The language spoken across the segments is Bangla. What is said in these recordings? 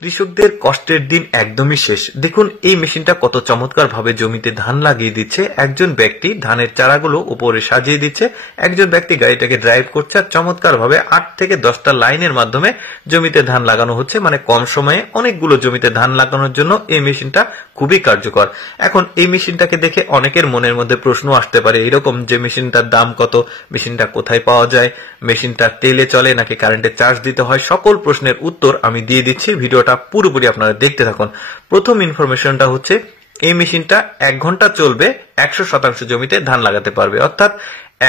কৃষকদের কষ্টের দিন একদমই শেষ। দেখুন এই মেশিনটা কত চমৎকার ভাবে জমিতে ধান লাগিয়ে দিচ্ছে। একজন ব্যক্তি ধানের চারাগুলো উপরে সাজিয়ে দিচ্ছে, একজন ব্যক্তি গাড়িটাকে ড্রাইভ করছে, আর চমৎকার ভাবে 8 থেকে 10টা লাইনের মাধ্যমে জমিতে ধান লাগানো হচ্ছে। মানে কম সময়ে অনেকগুলো জমিতে ধান লাগানোর জন্য এই মেশিনটা খুবই কার্যকর। এখন এই মেশিনটাকে দেখে অনেকের মনের মধ্যে প্রশ্ন আসতে পারে এরকম যে মেশিনটার দাম কত, মেশিনটা কোথায় পাওয়া যায়, মেশিনটা তেলে চলে নাকি কারেন্টে চার্জ দিতে হয়, সকল প্রশ্নের উত্তর আমি দিয়ে দিচ্ছি। ভিডিওটা পুরোপুরি আপনারা দেখতে থাকুন। প্রথম ইনফরমেশনটা হচ্ছে এই মেশিনটা 1 ঘন্টা চলবে, 100% জমিতে ধান লাগাতে পারবে। অর্থাৎ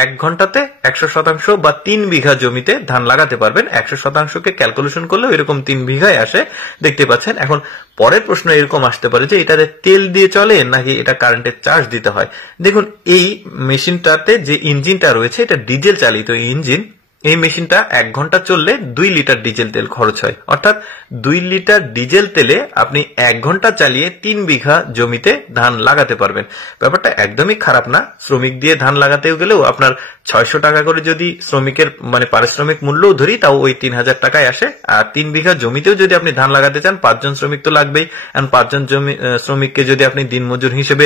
1 ঘন্টাতে 100% বা 3 বিঘা জমিতে ধান লাগাতে পারবেন। 100%কে ক্যালকুলেশন করলে এরকম 3 বিঘায় আসে, দেখতে পাচ্ছেন। এখন পরের প্রশ্ন এরকম আসতে পারে যে এটাতে তেল দিয়ে চলে নাকি এটা কারেন্টের চার্জ দিতে হয়। দেখুন এই মেশিনটাতে যে ইঞ্জিনটা রয়েছে এটা ডিজেল চালিত ইঞ্জিন। এই মেশিনটা 1 ঘন্টা চললে 2 লিটার ডিজেল তেল খরচ হয়। অর্থাৎ 2 লিটার ডিজেল তেলে আপনি 1 ঘন্টা চালিয়ে 3 বিঘা জমিতে ধান লাগাতে পারবেন। ব্যাপারটা একদমই খারাপ না। শ্রমিক দিয়ে ধান লাগাতেও গেলেও আপনার 600 টাকা করে যদি শ্রমিকের মানে পারিশ্রমিক মূল্যও ধরি, তাও ওই 3000 টাকায় আসে। আর 3 বিঘা জমিতেও যদি আপনি ধান লাগাতে চান, 5 জন শ্রমিক তো লাগবেই। আর 5 জন শ্রমিককে যদি আপনি দিনমজুর হিসেবে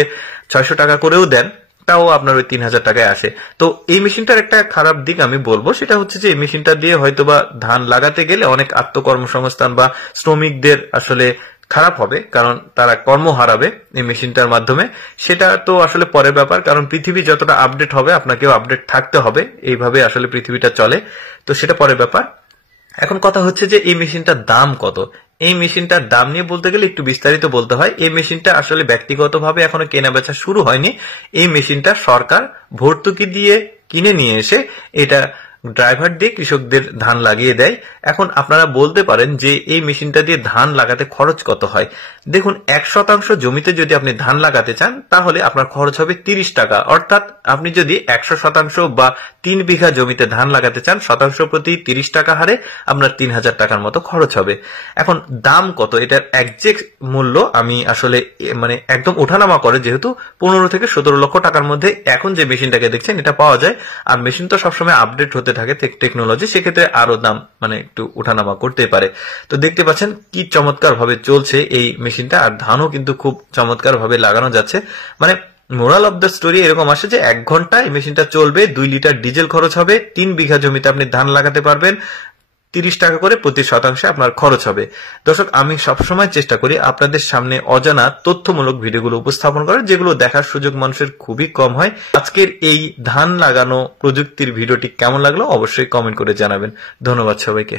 600 টাকা করেও দেন, তাও আপনার ওই 3000 টাকায় আসে। তো এই মেশিনটার একটা খারাপ দিক আমি বলবো, সেটা হচ্ছে যে এই মেশিনটা দিয়ে হয়তোবা ধান লাগাতে গেলে অনেক আত্মকর্মসংস্থান বা শ্রমিকদের আসলে খারাপ হবে, কারণ তারা কর্ম হারাবে এই মেশিনটার মাধ্যমে। সেটা তো আসলে পরের ব্যাপার, কারণ পৃথিবী যতটা আপডেট হবে আপনাকেও আপডেট থাকতে হবে, এইভাবে আসলে পৃথিবীটা চলে। তো সেটা পরের ব্যাপার। এখন কথা হচ্ছে যে এই মেশিনটার দাম কত। এই মেশিনটার দাম নিয়ে বলতে গেলে একটু বিস্তারিত বলতে হয়। এই মেশিনটা আসলে ব্যক্তিগতভাবে এখনো কেনা বেচা শুরু হয়নি। এই মেশিনটা সরকার ভর্তুকি দিয়ে কিনে নিয়ে এসে এটা ড্রাইভার দিয়ে কৃষকদের ধান লাগিয়ে দেয়। এখন আপনারা বলতে পারেন যে এই মেশিনটা দিয়ে ধান লাগাতে খরচ কত হয়। দেখুন 1% জমিতে যদি আপনি ধান লাগাতে চান তাহলে আপনার খরচ হবে 30 টাকা। অর্থাৎ আপনি যদি 100% বা 3 বিঘা জমিতে ধান লাগাতে চান, শতাংশ প্রতি 30 টাকা হারে আপনার 3000 টাকার মতো খরচ হবে। এখন দাম কত, এটার একজ্যাক্ট মূল্য আমি আসলে মানে একদম ওঠানামা করে, যেহেতু 15 থেকে 17 লক্ষ টাকার মধ্যে এখন যে মেশিনটাকে দেখছেন এটা পাওয়া যায়। আর মেশিন তো সবসময় আপডেট হতে থাকে টেকনোলজি, সেক্ষেত্রে আরো দাম মানে একটু উঠানামা করতে পারে। তো দেখতে পাচ্ছেন কি চমৎকার ভাবে চলছে এই মেশিনটা, আর ধানও কিন্তু খুব চমৎকার ভাবে লাগানো যাচ্ছে। মানে মোরাল অফ দ্য স্টোরি এরকম আসে যে 1 ঘন্টা এই মেশিনটা চলবে, 2 লিটার ডিজেল খরচ হবে, 3 বিঘা জমিতে আপনি ধান লাগাতে পারবেন, 30 টাকা করে প্রতি শতাংশে আপনার খরচ হবে। দর্শক, আমি সবসময় চেষ্টা করি আপনাদের সামনে অজানা তথ্যমূলক ভিডিওগুলো উপস্থাপন করার, যেগুলো দেখার সুযোগ মানুষের খুবই কম হয়। আজকের এই ধান লাগানো প্রযুক্তির ভিডিওটি কেমন লাগলো অবশ্যই কমেন্ট করে জানাবেন। ধন্যবাদ সবাইকে।